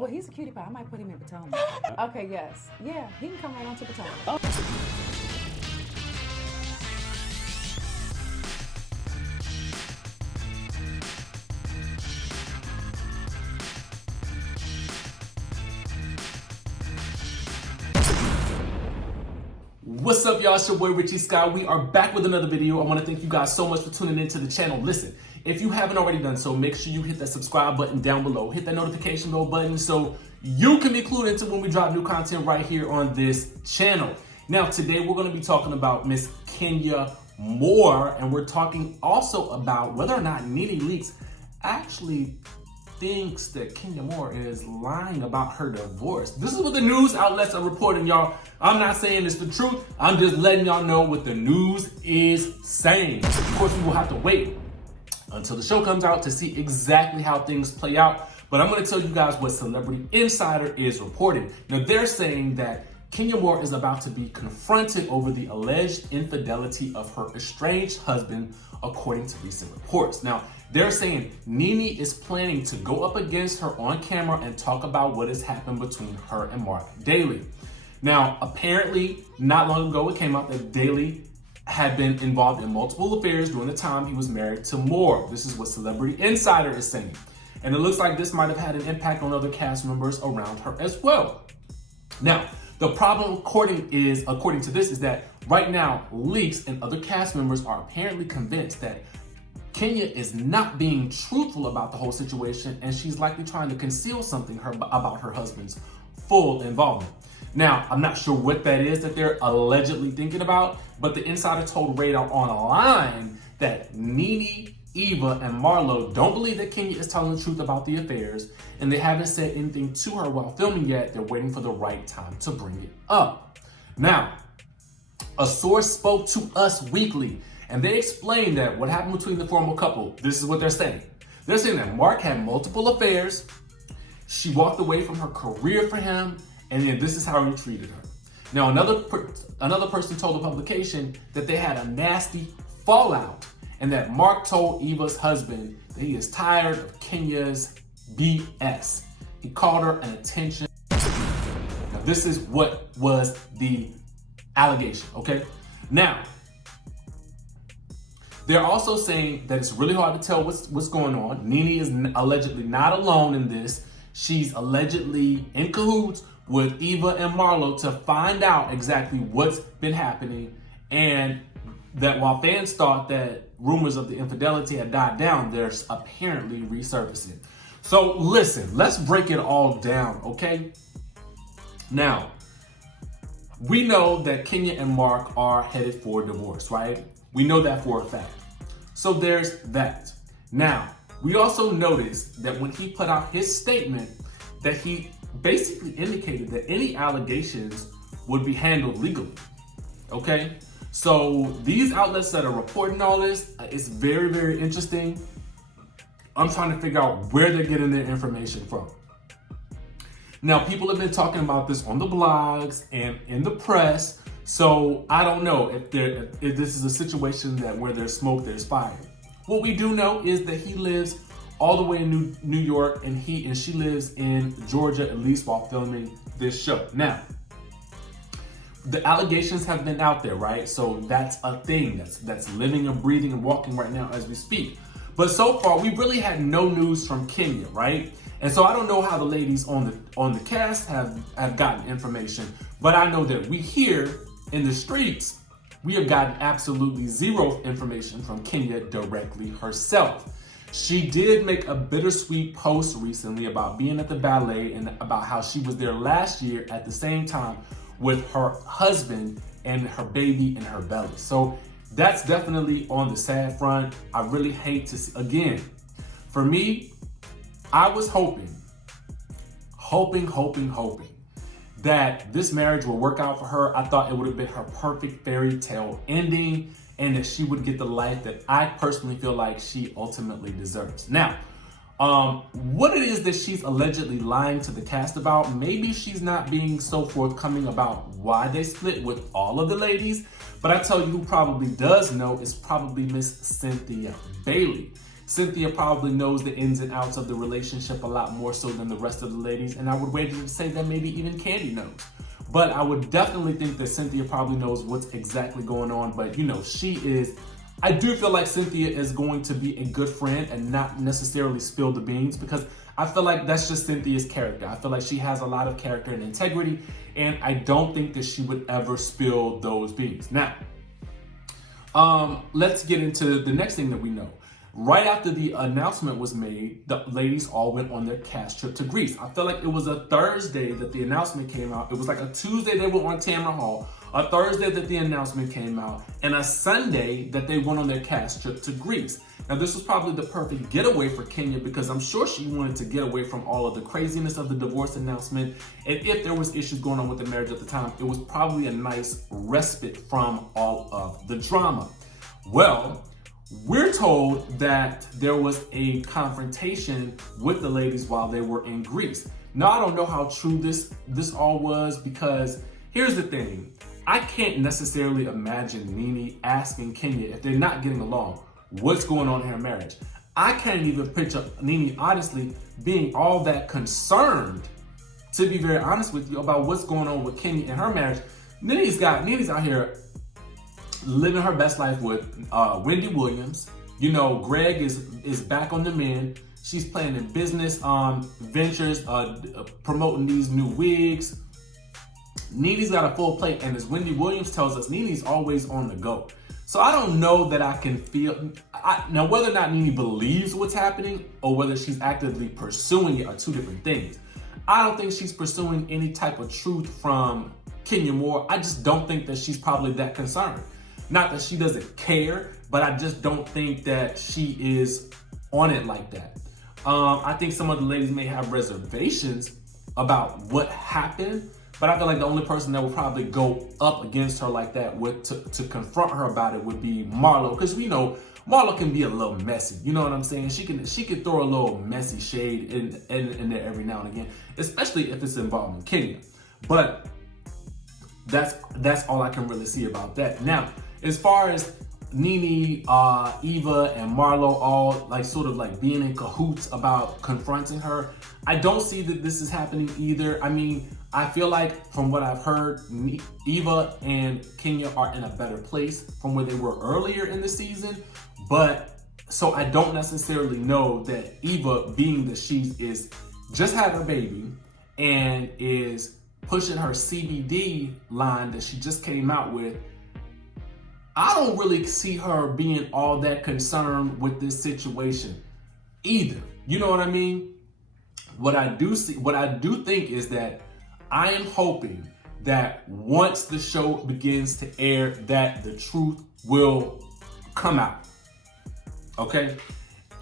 Well, he's a cutie pie. I might put him in Potomac. Okay, yes. Yeah, he can come right on to Potomac. Oh. What's up, y'all? It's your boy Richie Scott. We are back with another video. I want to thank you guys so much for tuning into the channel. Listen, if you haven't already done so, make sure you hit that subscribe button down below. Hit that notification bell button so you can be clued into when we drop new content right here on this channel. Now, today we're going to be talking about Miss Kenya more, and we're talking also about whether or not Nene Leakes actually thinks that Kenya Moore is lying about her divorce. This is what the news outlets are reporting, y'all. I'm not saying it's the truth. I'm just letting y'all know what the news is saying. Of course, we will have to wait until the show comes out to see exactly how things play out. But I'm going to tell you guys what Celebrity Insider is reporting. Now, they're saying that Kenya Moore is about to be confronted over the alleged infidelity of her estranged husband, according to recent reports. Now, they're saying Nene is planning to go up against her on camera and talk about what has happened between her and Marc Daly. Now, apparently, not long ago, it came out that Daly had been involved in multiple affairs during the time he was married to Moore. This is what Celebrity Insider is saying. And it looks like this might have had an impact on other cast members around her as well. Now, the problem, according to this, is that right now, Leakes and other cast members are apparently convinced that Kenya is not being truthful about the whole situation, and she's likely trying to conceal something about her husband's full involvement. Now, I'm not sure what that is that they're allegedly thinking about, but the insider told Radar Online that Nene, Eva, and Marlo don't believe that Kenya is telling the truth about the affairs, and they haven't said anything to her while filming yet. They're waiting for the right time to bring it up. Now, a source spoke to Us Weekly, and they explained that what happened between the former couple, this is what they're saying. They're saying that Marc had multiple affairs, she walked away from her career for him, and then this is how he treated her. Now, another person told the publication that they had a nasty fallout, and that Marc told Eva's husband that he is tired of Kenya's BS. He called her an attention. Now, this is what was the allegation, okay? Now, they're also saying that it's really hard to tell what's going on. Nene is allegedly not alone in this. She's allegedly in cahoots with Eva and Marlo to find out exactly what's been happening, and that while fans thought that rumors of the infidelity had died down, they're apparently resurfacing. So listen, let's break it all down, okay? Now, we know that Kenya and Marc are headed for divorce, right? We know that for a fact. So there's that. Now, we also noticed that when he put out his statement, that he basically indicated that any allegations would be handled legally, okay? So these outlets that are reporting all this, it's very, very interesting. I'm trying to figure out where they're getting their information from. Now, people have been talking about this on the blogs and in the press. So I don't know if this is a situation that where there's smoke, there's fire. What we do know is that he lives all the way in New York, and she lives in Georgia, at least while filming this show. Now, the allegations have been out there, right? So that's a thing that's living and breathing and walking right now as we speak. But so far, we really had no news from Kenya, right? And so I don't know how the ladies on the cast have gotten information, but I know that we here in the streets, we have gotten absolutely zero information from Kenya directly herself. She did make a bittersweet post recently about being at the ballet and about how she was there last year at the same time with her husband and her baby in her belly. So that's definitely on the sad front. I really hate to see, again, for me, I was hoping that this marriage will work out for her. I thought it would have been her perfect fairy tale ending, and that she would get the life that I personally feel like she ultimately deserves. Now, what it is that she's allegedly lying to the cast about, maybe she's not being so forthcoming about why they split with all of the ladies, but I tell you who probably does know is probably Miss Cynthia Bailey. Cynthia probably knows the ins and outs of the relationship a lot more so than the rest of the ladies. And I would wager to say that maybe even Kandi knows. But I would definitely think that Cynthia probably knows what's exactly going on. But you know, I do feel like Cynthia is going to be a good friend and not necessarily spill the beans, because I feel like that's just Cynthia's character. I feel like she has a lot of character and integrity, and I don't think that she would ever spill those beans. Now, let's get into the next thing that we know. Right after the announcement was made, the ladies all went on their cast trip to Greece. I feel like it was a Thursday that the announcement came out. It was like a Tuesday they were on Tamara Hall, a Thursday that the announcement came out, and a Sunday that they went on their cast trip to Greece. Now, this was probably the perfect getaway for Kenya, because I'm sure she wanted to get away from all of the craziness of the divorce announcement. And if there was issues going on with the marriage at the time, it was probably a nice respite from all of the drama. Well, we're told that there was a confrontation with the ladies while they were in Greece. Now, I don't know how true this all was, because here's the thing. I can't necessarily imagine Nene asking Kenya, if they're not getting along, what's going on in her marriage. I can't even picture Nene, honestly, being all that concerned, to be very honest with you, about what's going on with Kenya and her marriage. Nene's out here living her best life with Wendy Williams. You know, Greg is back on the mend. She's planning business ventures, promoting these new wigs. Nene's got a full plate, and as Wendy Williams tells us, Nene's always on the go. So I don't know that I can feel, now whether or not Nene believes what's happening or whether she's actively pursuing it are two different things. I don't think she's pursuing any type of truth from Kenya Moore. I just don't think that she's probably that concerned. Not that she doesn't care, but I just don't think that she is on it like that. I think some of the ladies may have reservations about what happened, but I feel like the only person that would probably go up against her like that to confront her about it would be Marlo, because we know Marlo can be a little messy. You know what I'm saying? She can throw a little messy shade in there every now and again, especially if it's involving Kenya. But that's all I can really see about that. Now, as far as Nene, Eva, and Marlo all sort of being in cahoots about confronting her, I don't see that this is happening either. I mean, I feel like from what I've heard, Eva and Kenya are in a better place from where they were earlier in the season. But so I don't necessarily know that Eva, being that she is just had her baby and is pushing her CBD line that she just came out with, I don't really see her being all that concerned with this situation either. You know what I mean? What I do think is that I am hoping that once the show begins to air, that the truth will come out. Okay?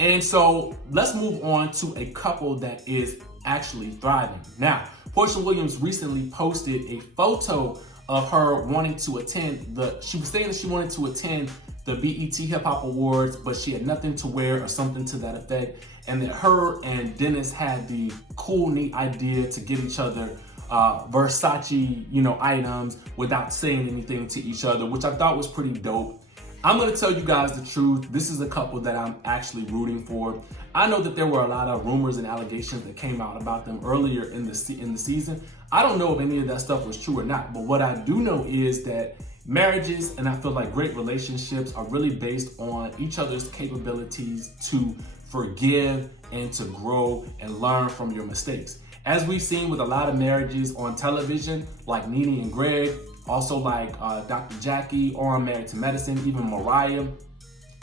And so let's move on to a couple that is actually thriving. Now, Porsha Williams recently posted a photo of her wanting to attend she was saying that she wanted to attend the BET Hip Hop Awards, but she had nothing to wear or something to that effect. And that her and Dennis had the cool, neat idea to get each other Versace, items without saying anything to each other, which I thought was pretty dope. I'm gonna tell you guys the truth. This is a couple that I'm actually rooting for. I know that there were a lot of rumors and allegations that came out about them earlier in the season. I don't know if any of that stuff was true or not, but what I do know is that marriages, and I feel like great relationships, are really based on each other's capabilities to forgive and to grow and learn from your mistakes. As we've seen with a lot of marriages on television, like Nene and Greg, also like Dr. Jackie on Married to Medicine, even Mariah,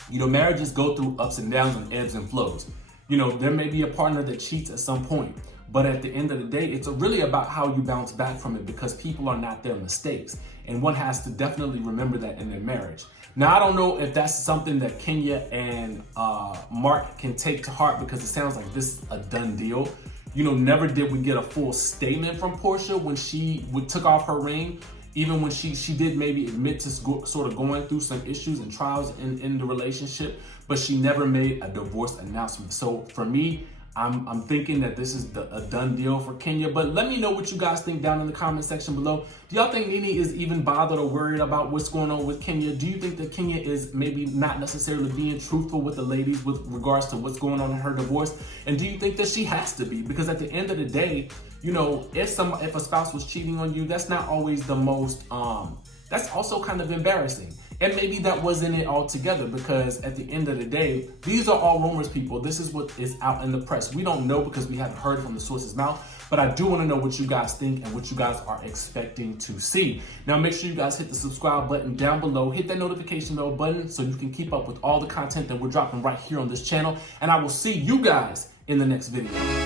marriages go through ups and downs and ebbs and flows. There may be a partner that cheats at some point, but at the end of the day, it's really about how you bounce back from it, because people are not their mistakes. And one has to definitely remember that in their marriage. Now, I don't know if that's something that Kenya and Marc can take to heart, because it sounds like this is a done deal. Never did we get a full statement from Porsha when she took off her ring, even when she did maybe admit to sort of going through some issues and trials in the relationship, but she never made a divorce announcement. So for me, I'm thinking that this is a done deal for Kenya, but let me know what you guys think down in the comment section below. Do y'all think Nene is even bothered or worried about what's going on with Kenya? Do you think that Kenya is maybe not necessarily being truthful with the ladies with regards to what's going on in her divorce? And do you think that she has to be? Because at the end of the day, you know, if a spouse was cheating on you, that's not always the most, that's also kind of embarrassing. And maybe that wasn't it altogether, because at the end of the day, these are all rumors, people. This is what is out in the press. We don't know because we haven't heard from the source's mouth, but I do want to know what you guys think and what you guys are expecting to see. Now, make sure you guys hit the subscribe button down below, hit that notification bell button so you can keep up with all the content that we're dropping right here on this channel. And I will see you guys in the next video.